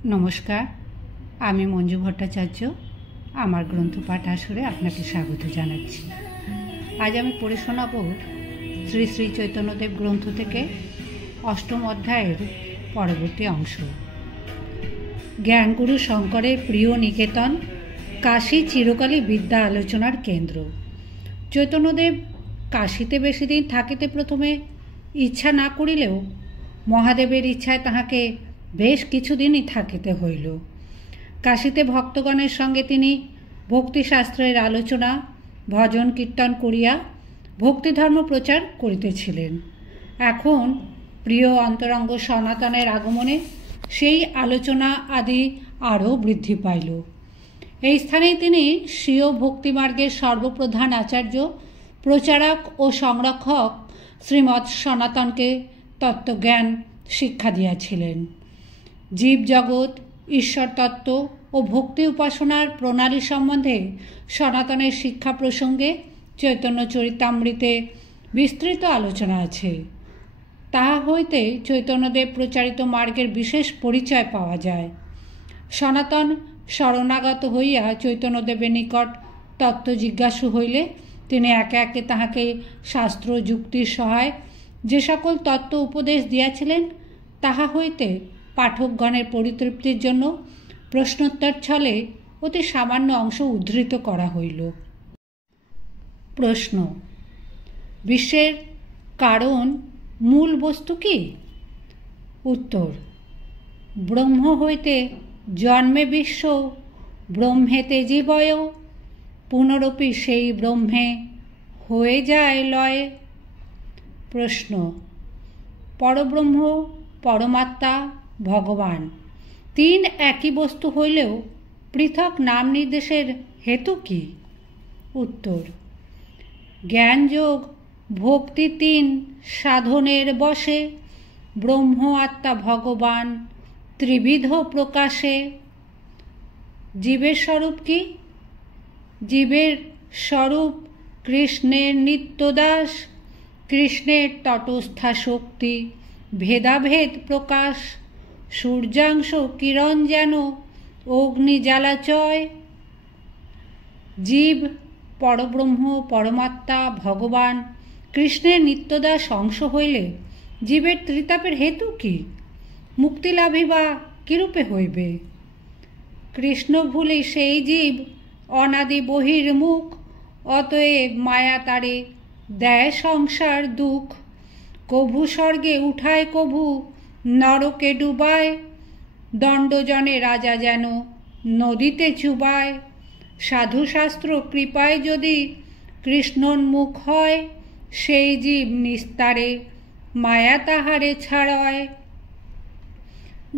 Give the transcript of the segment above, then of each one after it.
नमस्कार, आमी मंजू भट्टाचार्य आमार ग्रंथपाठ आसरे आपनाके स्वागत जानाच्छि। आज आमी पढ़े शोनाब श्री श्री चैतन्यदेव ग्रंथ थेके अष्टम अध्यायेर परवर्ती अंश। ज्ञानगुरु शंकरेर प्रिय निकेतन काशी चिरकालई विद्या आलोचनार केंद्र। चैतन्यदेव काशीते बेशी दिन थाकिते प्रथमे इच्छा ना करिलेও महादेवेर इच्छाय ताहाके बेश किछुदिनই থাকিতে হইল। काशीते भक्तगणेर संगे तिनि भक्तिशास्त्रेर आलोचना भजन कीर्तन करिया भक्तिधर्म प्रचार करितेছিলেন। এখন प्रिय अंतरंग सनातनेर आगमने सेई आलोचना आदि आरो बृद्धि पाइल। এই স্থানেই তিনি স্বীয় ভক্তিমার্গের সর্বপ্রধান आचार्य प्रचारक और संरक्षक श्रीमद सनातनके तत्वज्ञान शिक्षा दियाছিলেন। जीव जगत ईश्वर तत्व और भक्ति उपासनार प्रणाली सम्बन्धे सनातनेर शिक्षा प्रसंगे चैतन्य चरितामृते विस्तृत आलोचना आछे। ताहा हইতে चैतन्यदेव प्रचारित मार्गेर विशेष परिचय पाওয়া যায়। सनातन शरणागत हইয়া चैतन्यदेवेर निकट तत्व जिज्ञासु हইলে তিনি एके एके ताहाके शास्त्र जुक्तिर सहाय जे सकल तत्व उपदेश दियाছিলেন ताहा हইতে पाठकगणेर परितृप्तिर जन्य प्रश्नोत्तर छले अति सामान्य अंश उद्धृत करा हইল। प्रश्न, विश्वेर कारण मूल वस्तु की? उत्तर, ब्रह्म हইতে जन्मे विश्व, ब्रह्मेते जीवय, पुनरपि सेई ब्रह्मे हয়ে যায় লয়। प्रश्न, परब्रह्म परमात्मा भगवान तीन एक ही वस्तु हইলেও पृथक नाम निर्देशेर हेतु की? उत्तर, ज्ञान योग भक्ति तीन साधनेर बसे ब्रह्म आत्मा भगवान त्रिविध प्रकाशे। जीवेर स्वरूप की? जीवेर स्वरूप कृष्णेर नित्यदास, कृष्णेर तटस्था शक्ति भेदाभेद प्रकाश, सूर्यांश किरण जेन अग्नि ज्वालाचय। जीव परब्रह्म परमात्मा भगवान कृष्णेर नित्यदास अंश हইলে जीवेर त्रितापेर हेतु की? मुक्ति लाभई बा किरूपे हইবে? कृष्ण भूले सेई जीव अनादि बहिर्मुख, अतएव माया तारे देय संसार दुख। कभू स्वर्गे उठाय कभू नरके डुबाय, दंडजने राजा जेन नदीते चुबाय। साधु शास्त्र कृपाय यदि कृष्णोन्मुख हय, सेई जीव निस्तारे माया ताहारे छाड़ाय।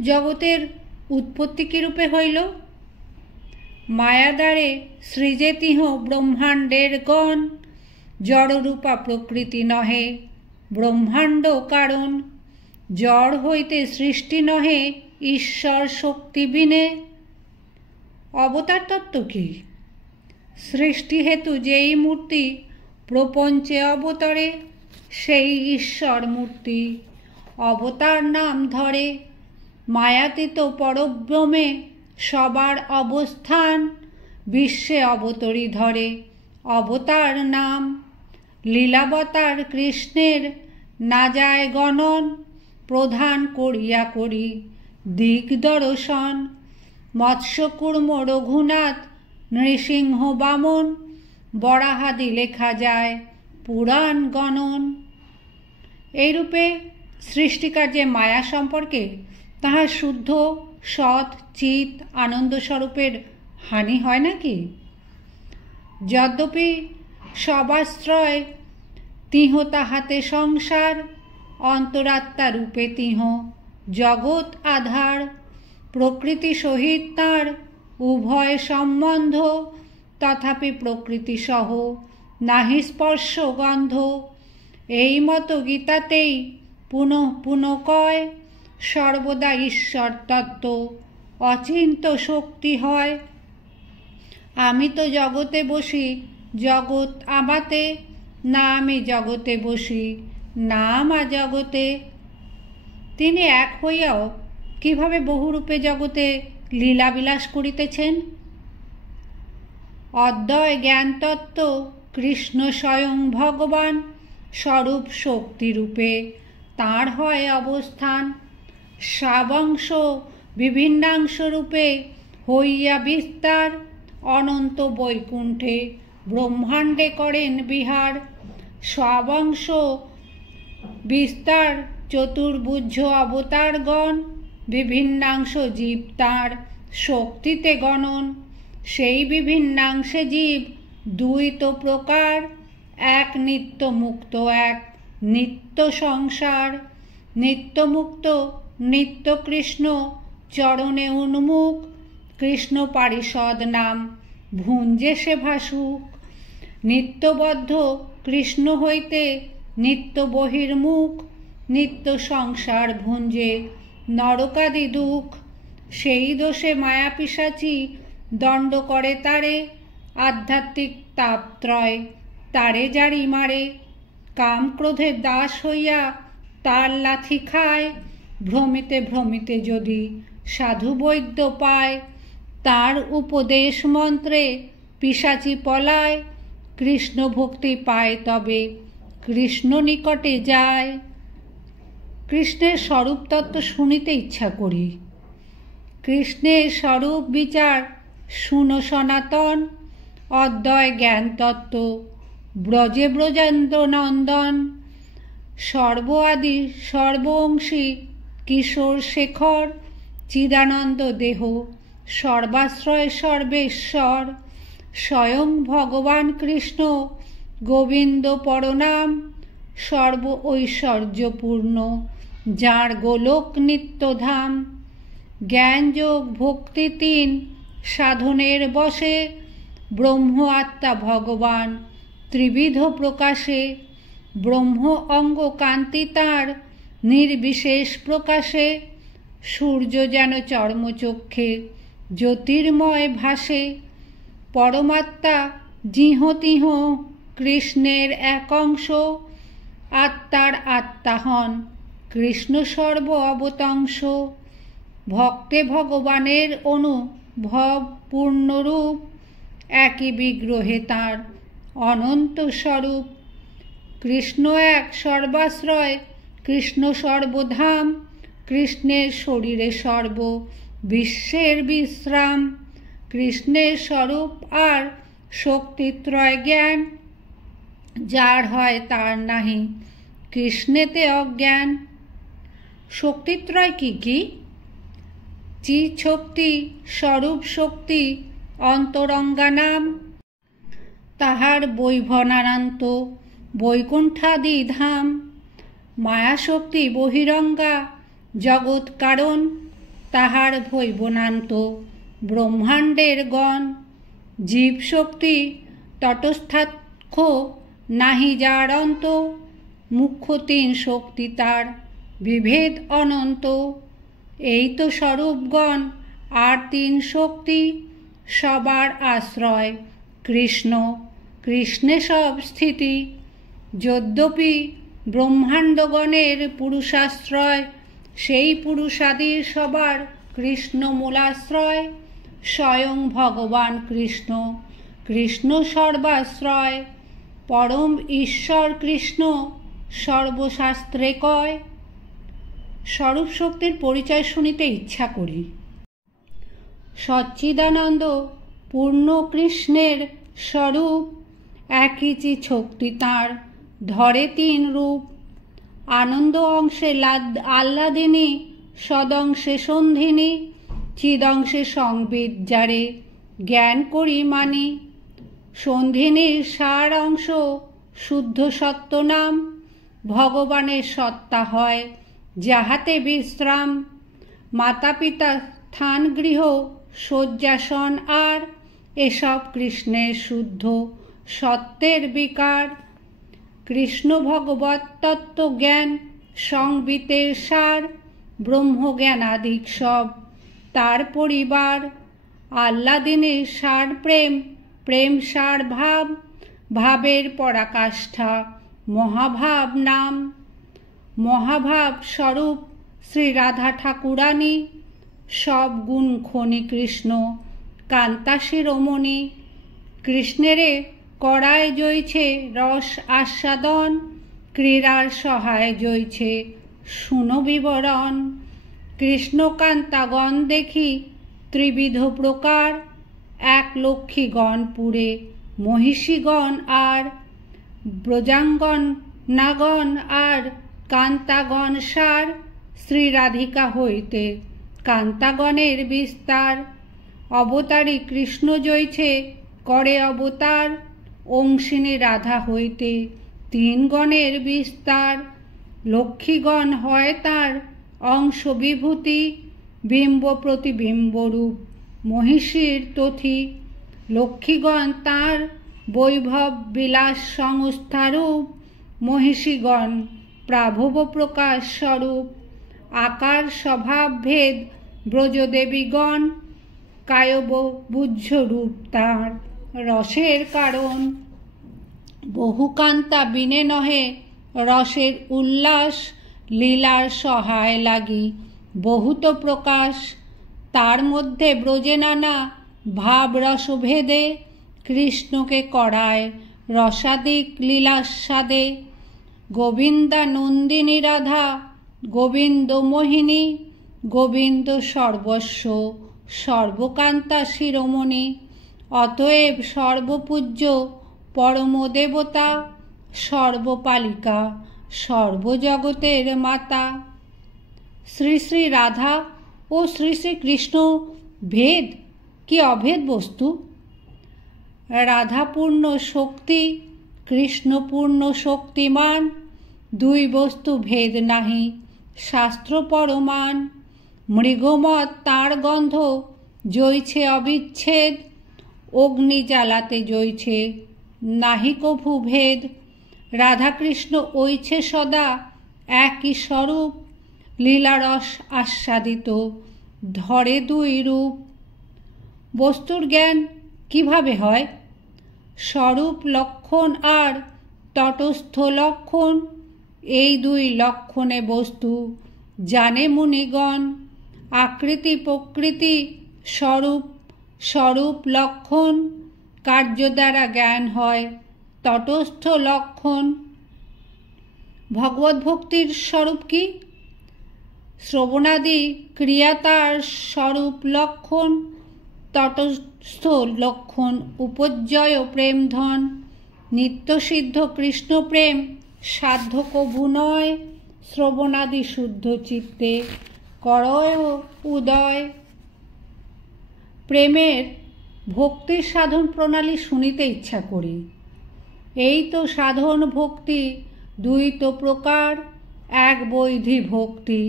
जगतेर उत्पत्ति किरूपे हইল? मायादारे सृजेतिह ब्रह्मांडेर गण, जड़रूपा प्रकृति नहे ब्रह्मांड कारण। जड़ हইতে सृष्टि नहे ईश्वर शक्ति बिने। अवतार तत्व की? सृष्टि हेतु जेई मूर्ति प्रपंचे अवतरे सेई ईश्वर मूर्ति अवतार नाम धरे। मायातीत परब्रह्मे सबार अवस्थान, विश्वे अवतरी धरे अवतार नाम। लीलावतार कृष्णेर ना जाय गणन, प्रधान करिया करी दिग्दर्शन। मत्स्यकूर्म रघुनाथ नृसिंह बामन, बराहादि लेखा जाय पुराण गणन। एरूपे सृष्टिकार्ये माया सम्पर्के ताहार शुद्ध सत् चित आनंद स्वरूपेर हानि हय नाकि? यद्यपि सबाश्रय तिह ताहाते संसार, अंतरात्मा रूपे तिह जगत आधार। प्रकृति सहित तार उभय सम्बन्ध, तथापि प्रकृति सह नाहि स्पर्श गन्ध। एई मतो गीतातेई पुनः पुनः कय, सर्वदा ईश्वर तत्व अचिन्त शक्ति हय। आमी तो जगते बसी जगत आमाते, ना आमी जगते बसी ना आमा जगते। তিনি এক হইয়াও কিভাবে বহুরূপে জগতে লীলাবিলাস করিতেছেন। অদ্বয় জ্ঞানতত্ত্ব কৃষ্ণ স্বয়ং ভগবান, স্বরূপ শক্তিরূপে তাঁর হয় অবস্থান। সাবাংশ বিভিন্নাংশ রূপে হইয়া বিস্তার, অনন্ত বৈকুণ্ঠে ব্রহ্মাণ্ডে করেন বিহার। স্বাবংশ বিস্তার চতুর্ভুজ অবতারগণ, বিভিন্নাংশ জীব তাঁর শক্তিতে গণন। সেই বিভিন্নাংশে জীব দুই তো প্রকার, এক নিত্য মুক্ত এক নিত্য সংসার। নিত্যমুক্ত নিত্য কৃষ্ণ চরণে উন্মুখ, কৃষ্ণ পারিষদ নাম ভুঞ্জে সে ভাসুক। নিত্যবদ্ধ কৃষ্ণ হইতে নিত্য বহির্মুখ, নিত্য সংসার ভুঞ্জে নরকাদি দুঃখ। সেই দোষে মায়া পিশাচি দণ্ড করে তারে, আধ্যাত্মিক তাপত্রয় তারে জারি মারে। কাম ক্রোধের দাস হইয়া তার লাথি খায়, ভ্রমিতে ভ্রমিতে যদি সাধু বৈদ্য পায়। তার উপদেশ মন্ত্রে পিশাচি পলায়, কৃষ্ণ ভক্তি পায় তবে কৃষ্ণ নিকটে যায়। কৃষ্ণের স্বরূপ তত্ত্ব শুনিতে ইচ্ছা করি। কৃষ্ণের স্বরূপ বিচার শুনো সনাতন, অদ্বয় জ্ঞান তত্ত্ব ব্রজে ব্রজেন্দ্র নন্দন। সর্ব আদি সর্বংশী কিশোর শেখর, চিদানন্দ দেহ সর্বাশ্রয় সর্বেশ্বর। স্বয়ং ভগবান কৃষ্ণ গোবিন্দ পরনাম, সর্ব ঐশ্বর্যপূর্ণ যার গোলক নিত্যধাম। জ্ঞানযোগ ভক্তি তিন সাধনের বশে, ব্রহ্ম আত্মা ভগবান ত্রিবিধ প্রকাশে। ব্রহ্ম অঙ্গ কান্তি তাঁর নির্বিশেষ প্রকাশে, সূর্য যেন চর্মচক্ষে জ্যোতির্ময় ভাসে। পরমাত্মা জিহ তিহ কৃষ্ণের এক অংশ, আত্মার আত্মা হন কৃষ্ণ সর্ব অবতংশ। ভক্তে ভগবানের অনুভব পূর্ণরূপ, একই বিগ্রহে তাঁর অনন্ত স্বরূপ। কৃষ্ণ এক সর্বাশ্রয় কৃষ্ণ সর্বধাম, কৃষ্ণের শরীরে সর্ব বিশ্বের বিশ্রাম। কৃষ্ণের স্বরূপ আর শক্তিত্রয় জ্ঞান, যার হয় তার নাহি কৃষ্ণেতে অজ্ঞান। শক্তিত্রয় কি কি? চিৎ শক্তি, স্বরূপ শক্তি, অন্তরঙ্গা নাম। তাহার বৈভনারান্ত বৈকুণ্ঠাদি ধাম। মায়াশক্তি বহিরঙ্গা জগৎ কারণ, তাহার ভৈবনান্ত ব্রহ্মাণ্ডের গণ। জীবশক্তি তটস্থাক্ষ নাহি যার অন্ত, মুখ্য তিন শক্তি তার বিভেদ অনন্ত। এই তো স্বরূপগণ আর তিন শক্তি, সবার আশ্রয় কৃষ্ণ, কৃষ্ণে সব স্থিতি। যদ্যপি ব্রহ্মাণ্ডগণের পুরুষাশ্রয়, সেই পুরুষাদির সবার কৃষ্ণ মূলাশ্রয়। স্বয়ং ভগবান কৃষ্ণ, কৃষ্ণ সর্বাশ্রয়। পরম ঈশ্বর কৃষ্ণ সর্বশাস্ত্রে কয়। স্বরূপ শক্তির পরিচয় শুনিতে ইচ্ছা করি। সচ্চিদানন্দ পূর্ণ কৃষ্ণের স্বরূপ, একই চিৎ শক্তি তাঁর ধরে তিন রূপ। আনন্দ অংশে আহ্লাদিনী, সদংশে সন্ধিনী। চিদংশে সংবিদ যারে জ্ঞান করি মানি। সন্ধিনীর সার অংশ শুদ্ধ সত্য নাম, ভগবানের সত্তা হয় যাহাতে বিশ্রাম। মাতা পিতা স্থান গৃহ শয্যাসন আর, এসব কৃষ্ণের শুদ্ধ সত্যের বিকার। কৃষ্ণ ভগবত তত্ত্ব জ্ঞান সংবিতের সার, ব্রহ্মজ্ঞানাদিক সব তার পরিবার। আহ্লাদিনীর সার প্রেম, প্রেম সার ভাব, ভাবের পরাকাষ্ঠা মহাভাব নাম। মহাভাব স্বরূপ শ্রী রাধা ঠাকুরানী, সব গুণ খনি কৃষ্ণ কান্তা শিরোমণি। কৃষ্ণেরে করায় জয়ছে রস আস্বাদন, ক্রীড়ার সহায় জয়ছে শুনো বিবরণ। কৃষ্ণকান্তাগণ দেখি ত্রিবিধ প্রকার, এক লক্ষ্মীগণ পুরে মহিষীগণ আর, ব্রজাঙ্গন নাগণ আর কান্তাগণ সার। শ্রীরাধিকা হইতে কান্তাগণের বিস্তার, অবতারী কৃষ্ণ জয়ছে করে অবতার। অংশিনী রাধা হইতে তিন গণের বিস্তার, লক্ষ্মীগণ হয় তার অংশ বিভূতি। বিম্ব প্রতিবিম্ব রূপ মহিষীর তথি, লক্ষ্মীগণ তার বৈভব বিলাস সংস্থারূপ। মহিষীগণ প্রাভব প্রকাশ স্বরূপ, আকার স্বভাব ভেদ ব্রজদেবীগণ। কায়ব বুহ্য রূপ তার রসের কারণ, বহুকান্তা বিনে নহে রসের উল্লাস। লীলার সহায় লাগি বহুত প্রকাশ, তার মধ্যে ব্রজে নানা ভাব রসভেদে। কৃষ্ণকে করায় রসাদিক লীলাস্বাদে, গোবিন্দা নন্দিনী রাধা গোবিন্দ মোহিনী। গোবিন্দ সর্বস্ব সর্বকান্তা শিরোমণি, অতএব সর্বপূজ্য পরম দেবতা। সর্বপালিকা সর্বজগতের মাতা। শ্রী শ্রী রাধা ও শ্রী শ্রী কৃষ্ণ ভেদ কি অভেদ বস্তু? রাধাপূর্ণ শক্তি, কৃষ্ণপূর্ণ শক্তিমান। দুই বস্তু ভেদ নাহি শাস্ত্র পরমান। মৃগমত তার গন্ধ জয়ছে অবিচ্ছেদ, অগ্নি জ্বালাতে জয়ছে নাহি কভু ভেদ। রাধাকৃষ্ণ ঐছে সদা একই স্বরূপ, লীলারস আস্বাদিত ধরে দুই রূপ। বস্তুর জ্ঞান কিভাবে হয়? স্বরূপ লক্ষণ আর তটস্থ লক্ষণ, এই দুই লক্ষণে বস্তু জানে মুনিগণ। আকৃতি প্রকৃতি স্বরূপ স্বরূপ লক্ষণ, কার্য দ্বারা জ্ঞান হয় তটস্থ লক্ষণ। ভগবত ভক্তির স্বরূপ কি? শ্রবণাদি ক্রিয়া তার স্বরূপ লক্ষণ, তটস্থ লক্ষণ উপজয় প্রেমধন। নিত্যসিদ্ধ কৃষ্ণ প্রেম সাধ্য কভু নয়, শ্রবণাদি শুদ্ধ চিত্তে করয় উদয়। প্রেমের ভক্তির সাধন প্রণালী শুনিতে ইচ্ছা করি। এই তো সাধন ভক্তি দুই তো প্রকার, এক বৈধি ভক্তি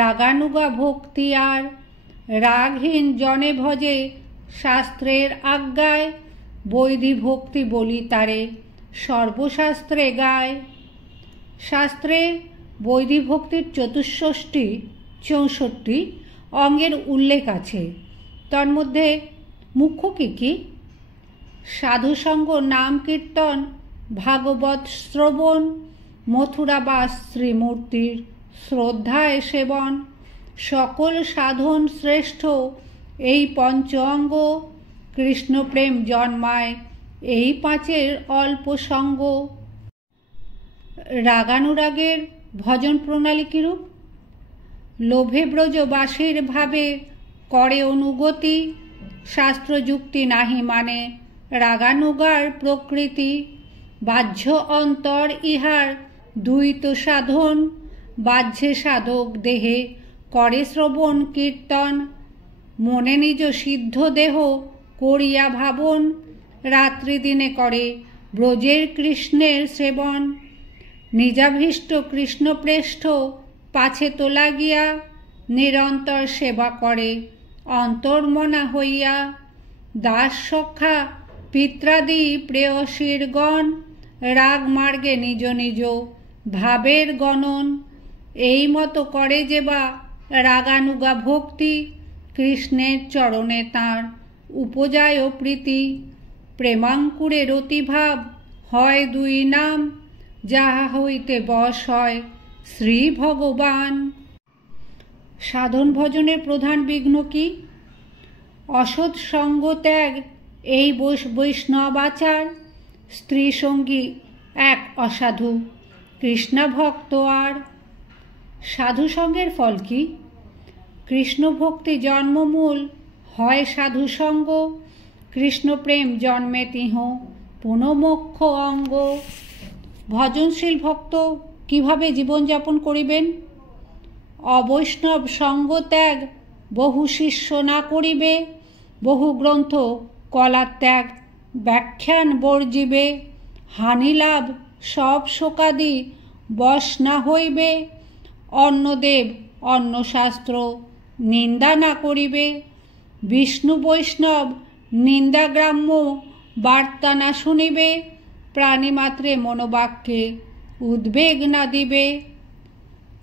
রাগানুগা ভক্তি আর। রাগহীন জনে ভজে শাস্ত্রের আজ্ঞায়, বৈধি ভক্তি বলি তারে সর্বশাস্ত্রে গায়। শাস্ত্রে বৈধি ভক্তির 64 অঙ্গের উল্লেখ আছে। তন্মধ্যে মুখ্য কি? সাধুসঙ্গ, নাম কীর্তন, ভাগবত শ্রবণ, মথুরাবাস শ্রীমূর্তির শ্রদ্ধায় সেবন। সকল সাধন শ্রেষ্ঠ এই পঞ্চ অঙ্গ, কৃষ্ণপ্রেম জন্মায় এই পাঁচের অল্প সঙ্গ। রাগানুরাগের ভজন প্রণালী কিরূপ? লোভে ব্রজবাসীর ভাবে করে অনুগতি, শাস্ত্রযুক্তি নাহি মানে রাগানুগার প্রকৃতি। বাহ্য অন্তর ইহার দুই তো সাধন, বাহ্যে সাধক দেহে করে শ্রবণ কীর্তন। মনে নিজ সিদ্ধ দেহ করিয়া ভাবন, রাত্রি দিনে করে ব্রজের কৃষ্ণের সেবন। নিজাভীষ্ট কৃষ্ণপ্রেষ্ঠ পাছে তো লাগিয়া, নিরন্তর সেবা করে অন্তর্মনা হইয়া। দাস সখা পিত্রাদি প্রেয়সীর গণ, রাগ মার্গে নিজ নিজ ভাবের গণন। এই মতো করে যে বা রাগানুগা ভক্তি, কৃষ্ণের চরণে তাঁর উপজায় প্রীতি। প্রেমাঙ্কুরে রতিভাব হয় দুই নাম, যাহা হইতে বশ হয় শ্রী ভগবান। সাধন ভজনের প্রধান বিঘ্ন কি? অসৎ সঙ্গ ত্যাগ, এই বৈষ্ণবাচার। স্ত্রী সঙ্গী এক অসাধু, কৃষ্ণ ভক্ত আর। সাধু সঙ্গের ফল কি? কৃষ্ণ ভক্তি জন্মমূল, হয় সাধু সঙ্গ। কৃষ্ণ প্রেম জন্মে তিহ, পুনঃমোক্ষ অঙ্গ। ভজনশীল ভক্ত কিভাবে জীবনযাপন করিবেন? অবৈষ্ণব সঙ্গ ত্যাগ, বহু শিষ্য না করিবে। বহু গ্রন্থ কলা ত্যাগ, ব্যাখ্যান বর্জিবে। হানি লাভ সব শোকাদি, বশ না হইবে। অন্নদেব অন্য শাস্ত্র, নিন্দা না করিবে। বিষ্ণু বৈষ্ণব নিন্দাগ্রাম্য, বার্তা না শুনিবে। প্রাণীমাত্রে মনোবাক্যে, উদ্বেগ না দিবে।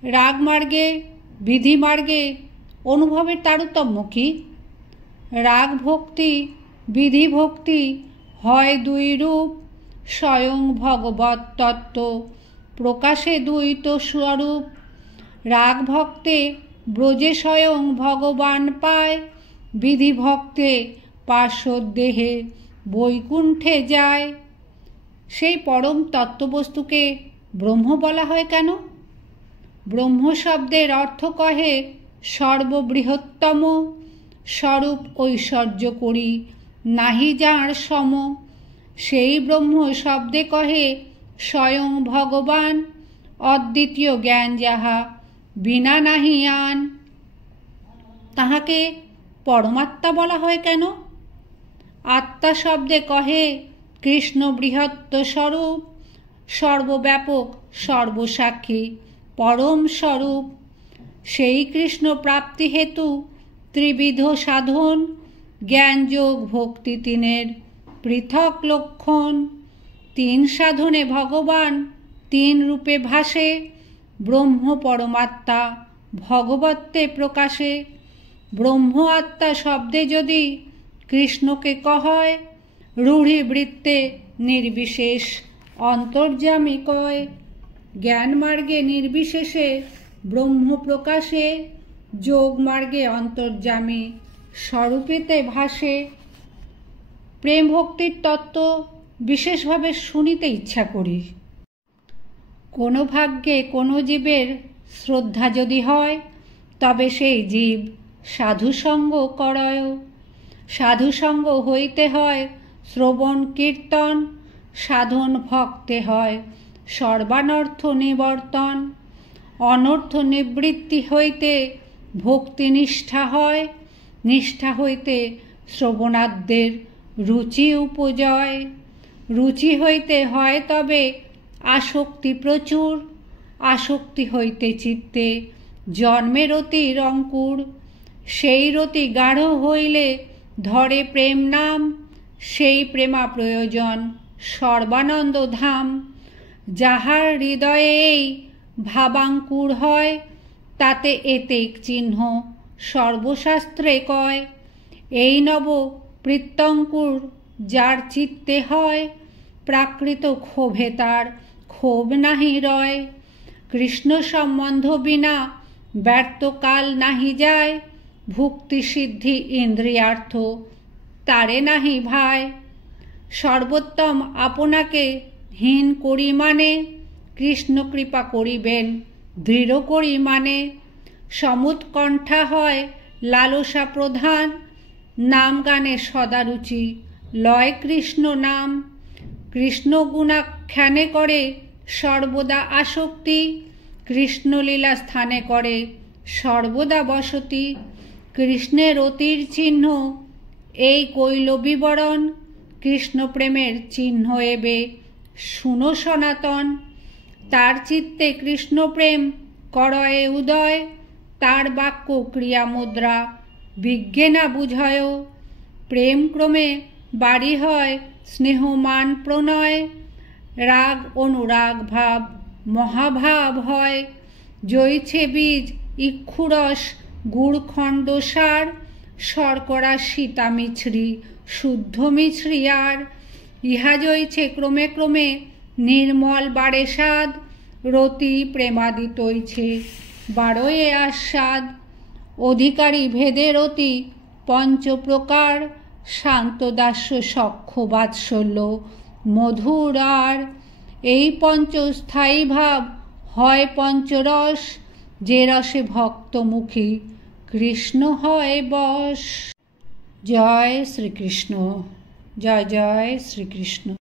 রাগমার্গে বিধিমার্গে অনুভবের তারতম্য কি? রাগ ভক্তি বিধি ভক্তি হয় দুই রূপ। স্বয়ং ভগবত তত্ত্ব প্রকাশে দ্বৈত স্বরূপ। রাগ ভক্তে ব্রজে স্বয়ং ভগবান পায়। বিধি ভক্তে পার্শ্বদেহে বৈকুণ্ঠে যায়। সেই পরম তত্ত্ববস্তুকে ব্রহ্ম বলা হয় কেন? ব্রহ্ম শব্দের অর্থ কহে সর্ববৃহত্তম। স্বরূপ ঐশ্বর্য করি নাহি যার সম। সেই ব্রহ্ম শব্দে কহে স্বয়ং ভগবান। অদ্বিতীয় জ্ঞান যাহা, বিনা নাহি আন। তাহাকে পরমাত্মা বলা হয় কেন? আত্মা শব্দে কহে কৃষ্ণ বৃহত্ত স্বরূপ। সর্বব্যাপক সর্বসাক্ষী পরম স্বরূপ। সেই কৃষ্ণ প্রাপ্তি হেতু ত্রিবিধ সাধন। জ্ঞানযোগ ভক্তি তিনের পৃথক লক্ষণ। তিন সাধনে ভগবান তিন রূপে ভাসে। ব্রহ্ম পরমাত্মা ভগবত্বে প্রকাশে। ব্রহ্ম আত্মা শব্দে যদি কৃষ্ণকে কহয়। রূঢ়ি বৃত্তে নির্বিশেষ অন্তর্যামী কয়। জ্ঞান মার্গে নির্বিশেষে ব্রহ্ম প্রকাশে। যোগ মার্গে অন্তর্যামী স্বরূপেতে ভাসে। প্রেম ভক্তির তত্ত্ব বিশেষভাবে শুনিতে ইচ্ছা করি। কোনো ভাগ্যে কোনো জীবের শ্রদ্ধা যদি হয়, তবে সেই জীব সাধুসঙ্গ করয়। সাধুসঙ্গ হইতে হয় শ্রবণ কীর্তন। সাধন ভক্তে হয় সর্বানর্থ নিবর্তন। অনর্থ নিবৃত্তি হইতে ভক্তি নিষ্ঠা হয়। নিষ্ঠা হইতে শ্রবণাদ্যের রুচি উপজয়। রুচি হইতে হয় তবে আসক্তি প্রচুর। আসক্তি হইতে চিত্তে জন্মে রতির অঙ্কুর। সেই রতি গাঢ় হইলে ধরে প্রেম নাম। সেই প্রেমা প্রয়োজন সর্বানন্দ ধাম। যাহার হৃদয়ে এই ভাবাঙ্কুর হয়, তাতে এতেক চিহ্ন সর্বশাস্ত্রে কয়। এই নব প্রত্যঙ্কুর যার চিত্তে হয়, প্রাকৃত ক্ষোভে তার ক্ষোভ নাহি রয়। কৃষ্ণ সম্বন্ধ বিনা ব্যর্থ কাল নাহি যায়। ভুক্তি সিদ্ধি ইন্দ্রিয়ার্থ তারে নাহি ভাই। সর্বোত্তম আপনাকে হীন করি মানে। কৃষ্ণ কৃপা করিবেন দৃঢ় করি মানে। সমুৎকণ্ঠা হয় লালসা প্রধান। নাম গানে সদা রুচি লয় কৃষ্ণ নাম। কৃষ্ণ গুণাখ্যানে করে সর্বদা আসক্তি। কৃষ্ণলীলা স্থানে করে সর্বদা বসতি। কৃষ্ণের অতির চিহ্ন এই কইল বিবরণ। কৃষ্ণ প্রেমের চিহ্ন এবে শুনো সনাতন। তার চিত্তে কৃষ্ণ প্রেম করয়ে উদয়। তার বাক্য ক্রিয়া মুদ্রা বিজ্ঞে না বুঝয়। প্রেম ক্রমে বাড়ি হয় স্নেহমান প্রণয়। রাগ অনুরাগ ভাব মহাভাব হয়। জৈছে বীজ ইক্ষুরস গুড়খণ্ড সার। শর্করা সীতা মিছরি শুদ্ধ মিছরি আর। ইহা জৈছে ক্রমে ক্রমে নির্মল বাড়ে স্বাদ। রতি প্রেমাদি তৈছে বারোয়ে আস্বাদ। অধিকারী ভেদের অতি পঞ্চপ্রকার, শান্ত দাস্য সখ্য বাৎসল্য মধুর আর। এই পঞ্চস্থায়ী ভাব হয় পঞ্চরস, যে রসে ভক্তমুখী কৃষ্ণ হয় বশ। জয় শ্রীকৃষ্ণ। জয় জয় শ্রীকৃষ্ণ।